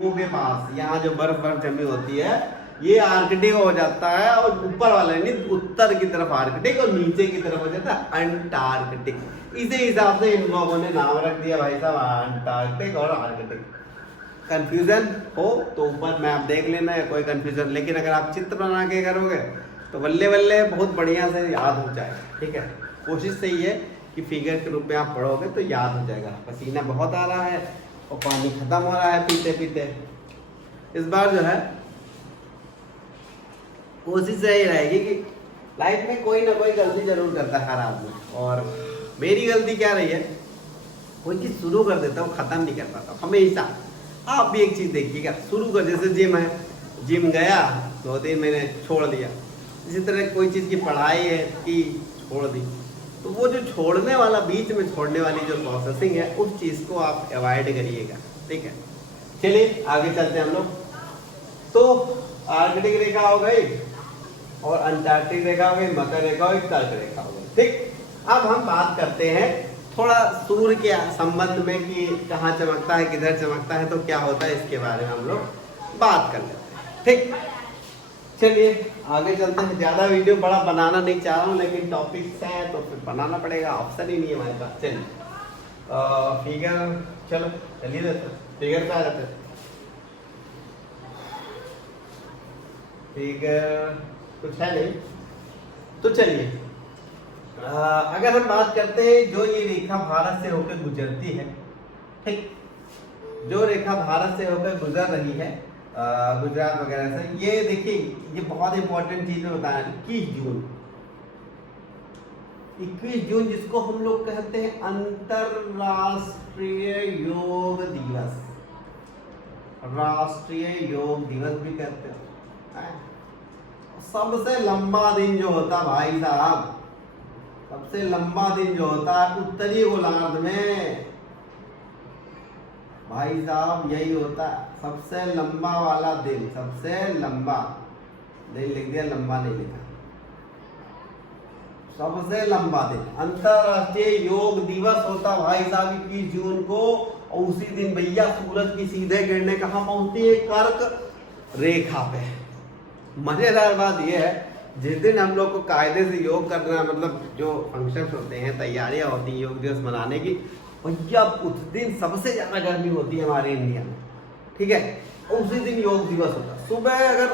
के पास यहाँ जो बर्फ जमी होती है ये आर्कटिक हो जाता है, और ऊपर वाला यानी उत्तर की तरफ आर्कटिक और नीचे की तरफ हो जाता है अंटार्कटिक। इसी हिसाब से इन लोगों ने नाम रख दिया भाई साहब अंटार्कटिक और आर्कटिक। कंफ्यूजन हो तो ऊपर मैप देख लेना है, कोई कंफ्यूजन, लेकिन अगर आप चित्र बना के करोगे तो बल्ले बल्ले बहुत बढ़िया से याद हो जाएगा। ठीक है, कोशिश सही है कि फिगर के रूप में आप पढ़ोगे तो याद हो जाएगा। पसीना बहुत आ रहा है और पानी खत्म हो रहा है पीते पीते। इस बार जो है कोशिश यही रहेगी कि लाइफ में कोई ना कोई गलती जरूर करता है हर आदमी, और मेरी गलती क्या रही है, कोई चीज़ शुरू कर देता हूँ ख़त्म नहीं कर पाता हमेशा। आप भी एक चीज़ देखिएगा, शुरू कर, जैसे जिम है, जिम गया 2-3 महीने छोड़ दिया, इसी तरह कोई चीज़ की पढ़ाई है की छोड़ दी, तो वो जो छोड़ने वाला, बीच में छोड़ने वाली जो प्रोसेसिंग है उस चीज़ को आप अवॉइड करिएगा। ठीक है, चलिए आगे चलते हैं हम लोग। तो आर्कटिक रेखा हो गई और अंटार्कटिक रेखा हो गई, मकर रेखा हो गई, कर्क रेखा हो गई। ठीक, अब हम बात करते हैं थोड़ा सूर्य के संबंध में कि कहाँ चमकता है, किधर चमकता है, तो क्या होता है, इसके बारे में हम लोग बात कर लेते हैं। ठीक, चलिए आगे चलते हैं। ज़्यादा वीडियो बड़ा बनाना नहीं चाह रहा हूँ, लेकिन टॉपिक्स है तो फिर बनाना पड़ेगा, ऑप्शन ही नहीं है हमारे पास। चलिए फिगर, चलो चलिए देते फिगर पे आ जाते हैं। फिगर कुछ है नहीं, तो चलिए अगर हम बात करते हैं जो ये रेखा भारत से होकर गुजरती है, ठीक, जो रेखा भारत से होकर गुजर रही है गुजरात वगैरह से, ये देखिए ये बहुत इंपॉर्टेंट चीज में बताया, 21 जून जिसको हम लोग कहते हैं अंतरराष्ट्रीय योग दिवस, राष्ट्रीय योग दिवस भी कहते हैं। सबसे लंबा दिन जो होता भाई साहब, सबसे लंबा दिन जो होता है उत्तरी गोलार्ध में भाई साहब यही होता है, सबसे लंबा वाला दिन, सबसे लंबा दिन लिख दिया, लंबा नहीं लिखा, सबसे लंबा दिन अंतरराष्ट्रीय योग दिवस होता भाई साहब 21 जून को। और उसी दिन भैया सूरज की सीधे किरणें कहाँ पहुंचती है, कर्क रेखा पे। मजेदार बात यह है, जिस दिन हम लोग को कायदे से योग करना, मतलब जो फंक्शंस होते हैं, तैयारियां होती हैं योग दिवस मनाने की, भैया उस दिन सबसे ज्यादा गर्मी होती है हमारे इंडिया में। ठीक है, और उसी दिन योग दिवस होता है। सुबह अगर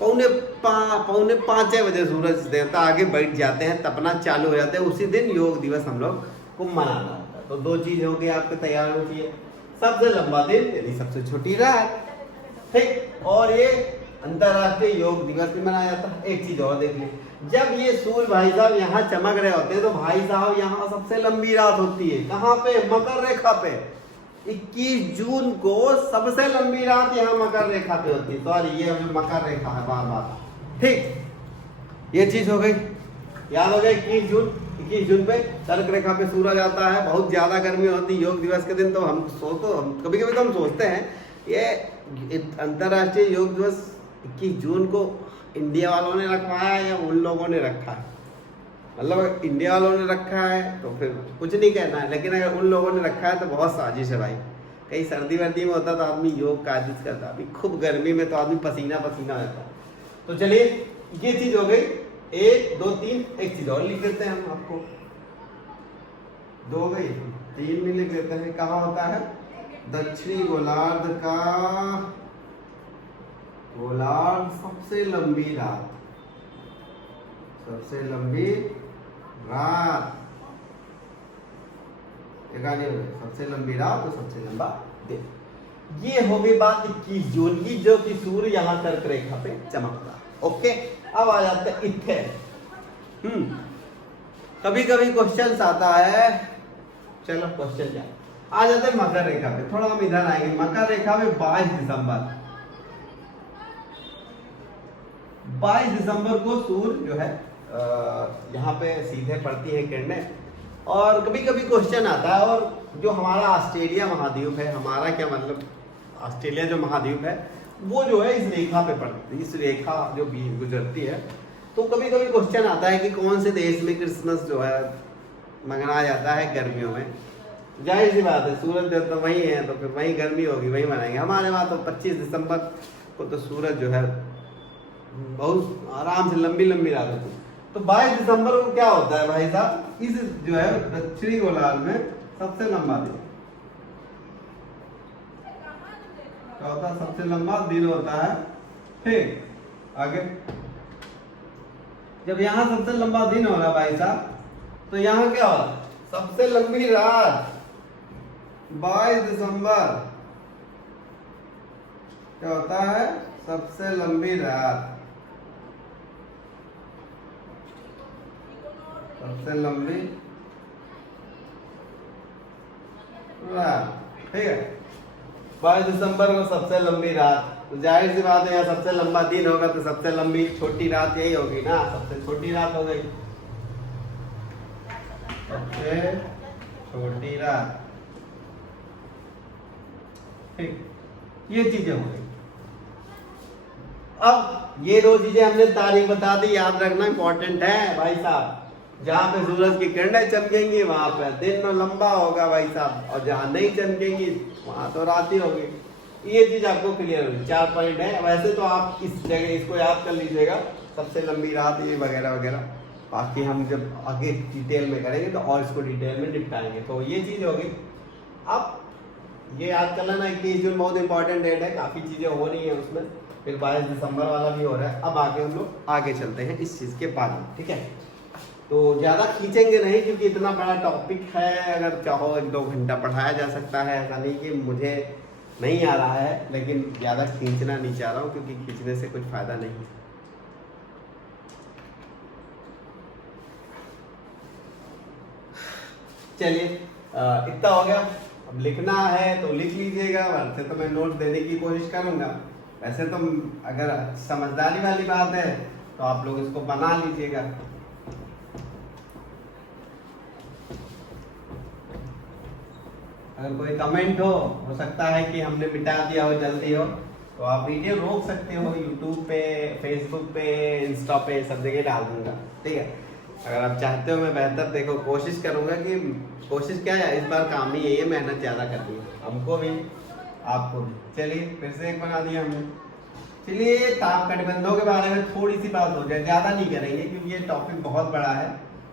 4:45 बजे सूरज देवता आगे बैठ जाते हैं, तपना चालू हो जाते हैं, उसी दिन योग दिवस हम लोग को मनाना होता है। तो दो चीज हो गई आपके तैयार होती है, सबसे लंबा दिन यानी सबसे छोटी रात। ठीक, और ये अंतरराष्ट्रीय योग दिवस भी मनाया जाता है। एक चीज और देख लीजिए, जब ये सूर्य भाई साहब यहाँ चमक रहे होते हैं तो भाई साहब यहाँ सबसे लंबी रात होती है, कहाँ पे, मकर रेखा पे। 21 जून को सबसे लंबी रात यहाँ मकर रेखा पे होती है। सॉरी, ये मकर रेखा है बार बार। ठीक, ये चीज हो गई, याद हो गई। 21 जून पे कर्क रेखा पे सूरज आता है, बहुत ज्यादा गर्मी होती है योग दिवस के दिन। तो हम कभी कभी तो हम सोचते हैं ये अंतरराष्ट्रीय योग दिवस 21 जून को इंडिया वालों ने रखवाया है या उन लोगों ने रखा है। मतलब इंडिया वालों ने रखा है तो फिर कुछ नहीं कहना है, लेकिन अगर उन लोगों ने रखा है तो बहुत साजिश है भाई। कहीं सर्दी वर्दी में होता तो आदमी योग का आजिश करता, अभी खूब गर्मी में तो आदमी पसीना पसीना हो जाता। तो चलिए ये चीज हो गई, 1 2 3। एक चीज और लिख देते हैं हम आपको, 2 हो गई, 3 भी लिख देते हैं। कहाँ होता है, दक्षिणी गोलार्ध का गोलार्ध सबसे लंबी रात, सबसे लंबी रात, सबसे लंबी रात और सबसे लंबा दिन। ये हो गई बात 21 जून की, जो कि सूर्य यहाँ कर्क रेखा पे चमकता। ओके, अब आ जाते हैं इथे। कभी कभी क्वेश्चन आता है, चलो क्वेश्चन क्या आ जाते हैं मकर रेखा पे। थोड़ा हम इधर आएंगे, मकर रेखा में 22 दिसंबर को सूर्य जो है यहाँ पे सीधे पड़ती है किरणें। और कभी कभी क्वेश्चन आता है, और जो हमारा ऑस्ट्रेलिया महाद्वीप है, हमारा क्या मतलब ऑस्ट्रेलिया जो महाद्वीप है वो जो है इस रेखा पे पड़ती है, इस रेखा जो गुजरती है। तो कभी कभी क्वेश्चन आता है कि कौन से देश में क्रिसमस जो है मनाया जाता है गर्मियों में, जाहिर सी बात है, सूरज देवता वही है तो फिर वही गर्मी होगी, वही मनाएंगे। हमारे वहाँ तो 25 दिसंबर को तो सूरज जो है बहुत आराम से लंबी लंबी रात होती है। तो 22 दिसंबर को क्या होता है भाई साहब, इस जो है दक्षिणी गोलार्ध में सबसे लंबा दिन क्या होता है, सबसे लंबा दिन होता है। ठीक, आगे जब यहाँ सबसे लंबा दिन हो रहा भाई साहब, तो यहाँ क्या हो रहा है, सबसे लंबी रात 22 दिसंबर क्या होता है, सबसे लंबी रात, सबसे लंबी रात। ठीक है, 22 दिसंबर को सबसे लंबी रात, तो जाहिर सी बात है यहाँ सबसे लंबा दिन होगा तो सबसे लंबी छोटी रात यही होगी ना, सबसे छोटी रात हो गई, सबसे छोटी रात। ठीक, ये चीजें हो गई। अब ये दो चीजें हमने तारीख बता दी, याद रखना इंपॉर्टेंट है भाई साहब। जहां पे सूरज की किरणें चमकेंगी वहां पे दिन लंबा होगा भाई साहब, और जहां नहीं चमकेंगी वहां तो रात ही होगी। ये चीज आपको क्लियर होगी, 4 पॉइंट है। वैसे तो आप इस जगह इसको याद कर लीजिएगा, सबसे लंबी रात ये वगैरह वगैरह। बाकी हम जब आगे डिटेल में करेंगे तो और इसको डिटेल में निपटाएंगे। तो ये चीज होगी। अब ये याद कर लेना 21 जून बहुत इंपॉर्टेंट डेट है, काफी चीजें हो रही है उसमें, फिर 22 दिसंबर वाला भी हो रहा है। अब आगे हम लोग आगे चलते हैं इस चीज के बाद में, ठीक है। तो ज्यादा खींचेंगे नहीं क्योंकि इतना बड़ा टॉपिक है, अगर चाहो 1-2 घंटा पढ़ाया जा सकता है, ऐसा नहीं कि मुझे नहीं आ रहा है, लेकिन ज्यादा खींचना नहीं चाह रहा हूँ क्योंकि खींचने से कुछ फायदा नहीं। चलिए इतना हो गया। अब लिखना है तो लिख लीजिएगा, वैसे तो मैं नोट देने की कोशिश करूंगा। वैसे तो अगर समझदारी वाली बात है तो आप लोग इसको बना लीजिएगा। अगर कोई कमेंट हो सकता है कि हमने मिटा दिया हो जल्दी हो, तो आप वीडियो रोक सकते हो, यूट्यूब पे, फेसबुक पे, इंस्टा पे, सब जगह डाल दूंगा, ठीक है। अगर आप चाहते हो मैं बेहतर देखो कोशिश करूंगा कि कोशिश क्या है, इस बार काम ही यही है, मेहनत ज़्यादा करनी है हमको भी आपको भी। चलिए फिर से एक बना दिया हमने। चलिए ताप कटिबंधों के बारे में थोड़ी सी बात हो जाए, ज़्यादा नहीं करेंगे क्योंकि ये टॉपिक बहुत बड़ा है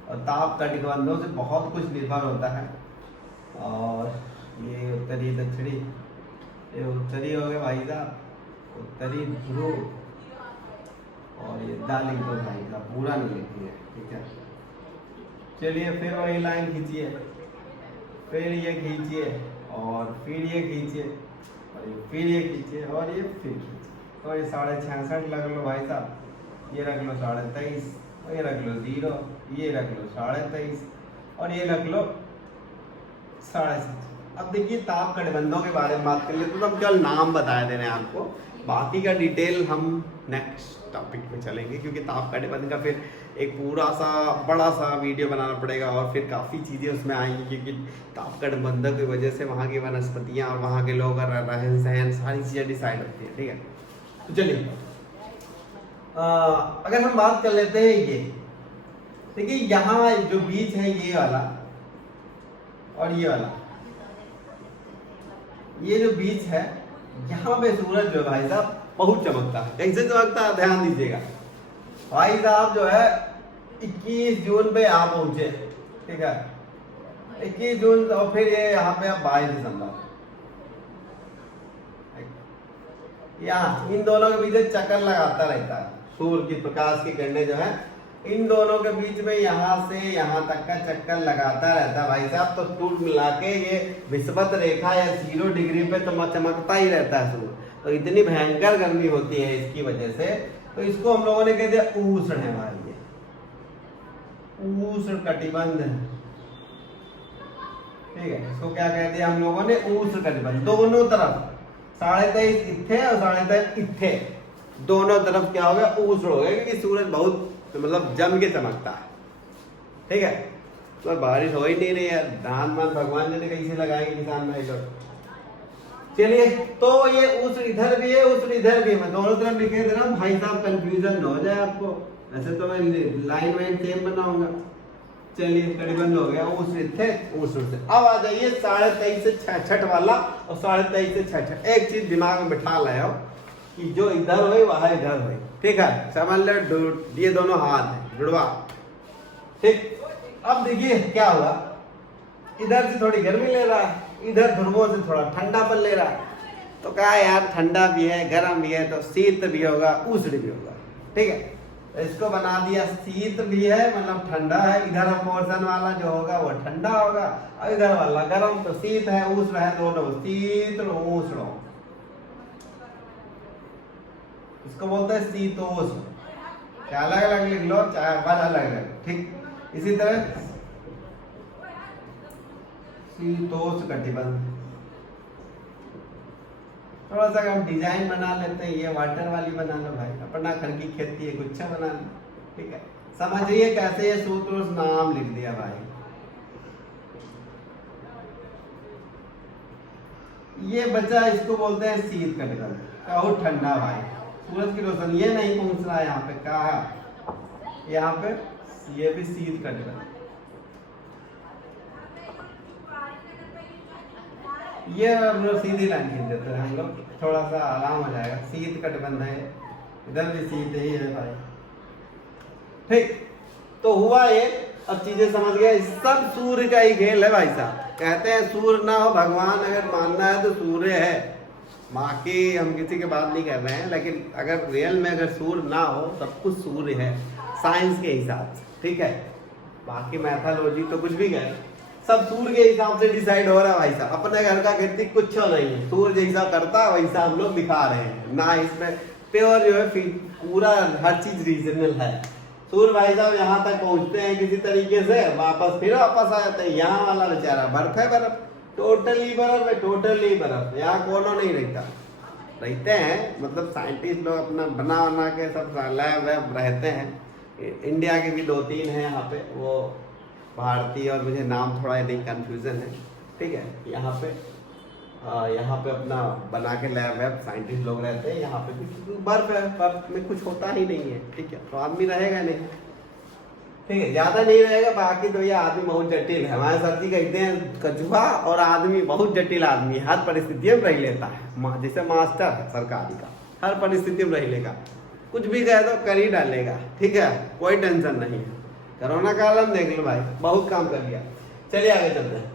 और ताप कटिबंधों से बहुत कुछ निर्भर होता है। और ये उत्तरी दक्षिणी, ये उत्तरी हो गए भाई साहब, उत्तरी ध्रुव, और ये दालिंग तो भाई साहब पूरा नहीं लिखी है, ठीक है। चलिए फिर वही लाइन खींचिए, फिर ये खींचिए, और फिर ये खींचिए, और ये फिर ये खींचिए, और ये फिर खींचिए। तो ये 66.5 रख लो भाई साहब, ये रख लो 23.5, और ये रख लो 0, ये रख लो 23.5, और ये रख लो 7.5। अब देखिए ताप कटिबंधों के बारे में बात कर लेते तो हम केवल नाम बताए दे रहे हैं आपको, बाकी का डिटेल हम नेक्स्ट टॉपिक में चलेंगे क्योंकि ताप कटिबंध का फिर एक पूरा सा बड़ा सा वीडियो बनाना पड़ेगा और फिर काफ़ी चीज़ें उसमें आएंगी क्योंकि ताप कटिबंधों की वजह से वहाँ की वनस्पतियाँ और वहाँ के लोग रहन सहन सारी चीज़ें डिसाइड होती है, ठीक है। तो चलिए अगर हम बात कर लेते हैं ये देखिए, यहाँ जो बीच है ये वाला और ये वाला, ये जो बीच है यहाँ पे सूरज जो है भाई साहब बहुत चमकता है। कैसे चमकता है ध्यान दीजिएगा भाई साहब, जो है 21 जून पे यहाँ पहुंचे, ठीक है, 21 जून, और फिर ये यहाँ पे 22 दिसंबर, यहाँ इन दोनों के बीच चक्कर लगाता रहता है सूर्य की प्रकाश की किरणें जो है इन दोनों के बीच में यहाँ से यहाँ तक का चक्कर लगाता रहता है भाई साहब। तो टूट मिला के ये विषुवत रेखा या 0 डिग्री पे तो चमकता ही रहता है सूर्य। तो इतनी भयंकर गर्मी होती है इसकी वजह से, तो इसको हम लोगों ने कह दिया उष्ण है भाई, ये उष्ण कटिबंध, ठीक है। इसको क्या कह दिया हम लोगों ने, उष्ण कटिबंध। दोनों तरफ 23.5 इत्थे और 23.5 इत्थे, दोनों तरफ क्या हो गया, उष्ण हो गया क्योंकि सूरज बहुत मतलब जम के चमकता है, ठीक है। तो बारिश हो ही नहीं रही है, धान मान भगवान ने कैसे लगाएंगे किसान भाई लोग। चलिए तो ये उस इधर भी है उस इधर भी है, मैं दोनों तरफ लिखे दे रहा हूँ भाई साहब, कंफ्यूजन हो जाए आपको। वैसे तो मैं लाइन वाइन सेम बनाऊंगा, चलिए कटिबंध हो गया ऊष्ण थे ऊष्ण से। अब आ जाइए 23.5 से 66 वाला और 23.5 से 66। एक चीज दिमाग में बिठा लाए हो कि जो इधर हुई वहां इधर हुई, ठीक है। समझ लो ये दोनों हाथ है जुड़वा, ठीक। अब देखिए क्या हुआ, इधर से थोड़ी गर्मी ले रहा है, इधर ध्रुवों से थोड़ा ठंडापन ले रहा है। तो कहा यार ठंडा भी है गर्म भी है तो शीत भी होगा उष्ण भी होगा, ठीक है। तो इसको बना दिया शीत भी है मतलब ठंडा है, इधर पोर्शन वाला जो होगा वो ठंडा होगा और इधर वाला गर्म। तो शीत है उष्ण है दोनों, शीत उष्ण, इसको बोलते हैं शीतोष्ण। चाहे अलग अलग लिख लो चाहे अलग अलग, ठीक। इसी तरह शीतोष्ण कटिबंध। थोड़ा सा हम डिजाइन बना लेते हैं, ये वाटर वाली बना लो भाई, अपना घर की खेती है गुच्छा बना लो, ठीक है। समझिए कैसे ये सूत्र उस नाम लिख दिया भाई। ये बचा इसको बोलते हैं शीत कटिबंध, बहुत ठंडा भाई, सूरज की रोशनी ये नहीं पहुंच रहा है यहाँ पे, कहा यहाँ पे ये भी शीत कटिबंध। ये सीधी लाइन खींच देते हैं हम लोग, थोड़ा सा आराम हो जाएगा। शीत कटिबंध है, इधर भी शीत ही है भाई, ठीक। तो हुआ ये, अब चीजें समझ गए। सब सूर्य का ही खेल है भाई साहब। कहते हैं सूर्य ना हो भगवान अगर मानना है तो सूर्य है, बाकी हम किसी के बात नहीं कर रहे हैं, लेकिन अगर रियल में अगर सूर्य ना हो सब कुछ सूर्य है साइंस के हिसाब से, ठीक है। बाकी मैथोलॉजी तो कुछ भी कहे, सब सूर्य के हिसाब से डिसाइड हो रहा है भाई साहब। अपने घर का खेती कुछ नहीं है, सूर्य जैसा करता है वैसा हम लोग दिखा रहे हैं ना, इसमें प्योर जो है पूरा हर चीज रीजनल है। सूर्य भाई साहब यहाँ तक पहुंचते हैं किसी तरीके से, वापस फिर वापस आ जाते हैं। यहाँ वाला बेचारा बर्फ है, बर्फ टोटली बर्फ है, टोटली बर्फ, यहाँ कोनो नहीं रहता। रहते हैं मतलब साइंटिस्ट लोग अपना बना के सब लैब वैब रहते हैं। इंडिया के भी 2-3 हैं यहाँ पे, वो भारतीय और मुझे नाम थोड़ा नहीं कंफ्यूजन है, ठीक है। यहाँ पे अपना बना के लैब वैब साइंटिस्ट लोग रहते हैं। यहाँ पे भी बर्फ है, बर्फ में कुछ होता ही नहीं है, ठीक है। तो आदमी रहेगा नहीं, ठीक है, ज्यादा नहीं रहेगा। बाकी तो ये आदमी बहुत जटिल है, हमारे सर जी कहते हैं कछुआ और आदमी बहुत जटिल आदमी है, हर परिस्थिति में रह लेता है। जैसे मास्टर है सरकारी का, हर परिस्थिति में रह लेगा, कुछ भी कहे तो कर ही डालेगा, ठीक है, कोई टेंशन नहीं है। कोरोना काल हम देख लो भाई, बहुत काम कर लिया। चलिए आगे चलते हैं।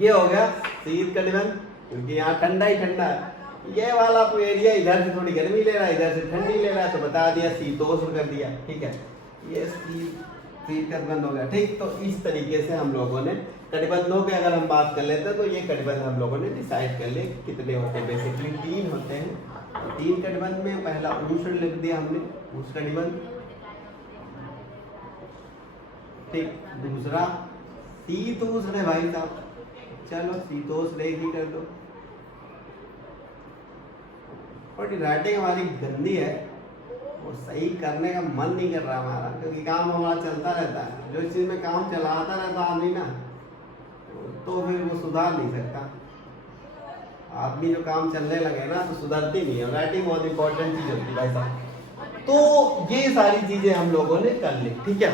ये हो गया शीत कटिबंध, क्योंकि यहाँ ठंडा ही ठंडा है। ये वाला एरिया इधर से थोड़ी गर्मी ले रहा है, इधर से ठंडी ले रहा है, तो बता दिया शीतोष्ण कर दिया, ठीक है। ये शीत कटिबंध हो गया, ठीक। तो इस तरीके से हम लोगों ने कटिबंधों के अगर हम बात कर लेते हैं तो ये कटिबंध हम लोगों ने डिसाइड कर लिए कितने होते हैं। बेसिकली 3 होते हैं। 3 कटिबंध में पहला उष्ण लिख दिया हमने, उष्ण कटिबंध, ठीक। दूसरा शीतोष्ण है भाई साहब, चलो शीतोष्ण ही कर दो। और राइटिंग हमारी गंदी है, वो सही करने का मन नहीं कर रहा हमारा, क्योंकि काम हमारा चलता रहता है। जो चीज में काम चलाता रहता आदमी ना, तो फिर वो सुधार नहीं सकता। आदमी जो काम चलने लगे ना तो सुधरती नहीं है। राइटिंग बहुत इंपॉर्टेंट चीज होती है भाई साहब। तो ये सारी चीजें हम लोगों ने कर ली, ठीक है।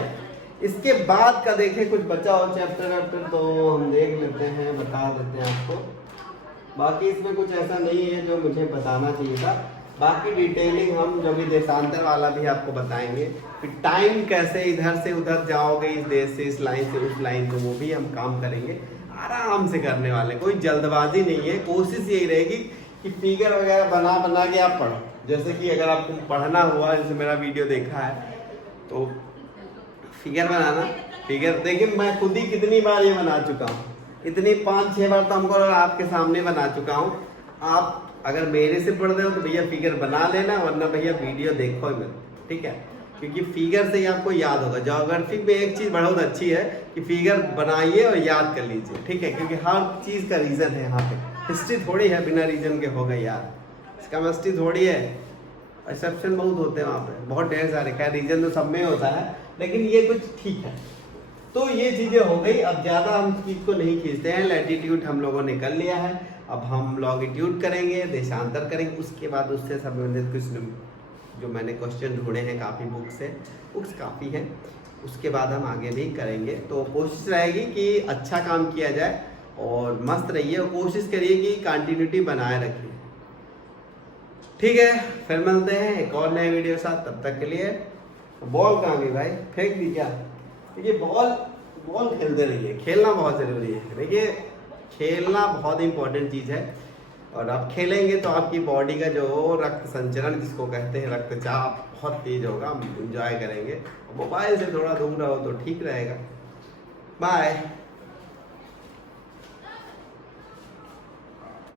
इसके बाद का देखें कुछ बचा हो चैप्टर तो हम देख लेते हैं, बता देते हैं आपको। बाकी इसमें कुछ ऐसा नहीं है जो मुझे बताना चाहिए था। बाकी डिटेलिंग हम जब भी देशांतर वाला भी आपको बताएंगे, फिर टाइम कैसे इधर से उधर जाओगे, इस देश से इस लाइन से उस लाइन, तो वो भी हम काम करेंगे, आराम से करने वाले, कोई जल्दबाजी नहीं है। कोशिश यही रहेगी कि फिगर वगैरह बना के आप पढ़ो। जैसे कि अगर आपको पढ़ना हुआ, जैसे मेरा वीडियो देखा है तो फिगर बनाना, फिगर देखिए मैं खुद ही कितनी बार ये बना चुका हूँ, इतनी 5-6 बार तो हमको आपके सामने बना चुका हूँ। आप अगर मेरे से पढ़ रहे हो तो भैया फिगर बना लेना, वरना भैया वीडियो देखो ही मत, ठीक है। क्योंकि फिगर से ही आपको याद होगा। ज्योग्राफी में एक चीज बहुत अच्छी है कि फिगर बनाइए और याद कर लीजिए, ठीक है, क्योंकि हर चीज का रीजन है यहाँ पे। हिस्ट्री थोड़ी है बिना रीजन के हो गई यार, केमिस्ट्री थोड़ी है, एक्सेप्शन बहुत होते हैं वहाँ पे, बहुत ढेर सारे। खैर रीजन तो सब में होता है, लेकिन ये कुछ ठीक है। तो ये चीजें हो गई। अब ज्यादा हम चीज को नहीं खींचते हैं। लैटिट्यूड हम लोगों ने कर लिया है, अब हम लॉन्गिट्यूड करेंगे, देशांतर करेंगे। उसके बाद उससे संबंधित कुछ जो मैंने क्वेश्चन ढूंढे हैं काफ़ी बुक से, बुक्स काफ़ी हैं, उसके बाद हम आगे भी करेंगे। तो कोशिश रहेगी कि अच्छा काम किया जाए और मस्त रहिए और कोशिश करिए कि कंटिन्यूटी बनाए रखिए। ठीक है, फिर मिलते हैं एक और नए वीडियो के साथ। तब तक के लिए बॉल कहाँ गई भाई, फेंक दी क्या? देखिए बॉल खेलते रहिए, खेलना बहुत ज़रूरी है। देखिए खेलना बहुत इंपॉर्टेंट चीज़ है और आप खेलेंगे तो आपकी बॉडी का जो रक्त संचरण जिसको कहते हैं, रक्तचाप बहुत तेज होगा, हम इंजॉय करेंगे। मोबाइल से थोड़ा दूर रहो तो ठीक रहेगा। बाय।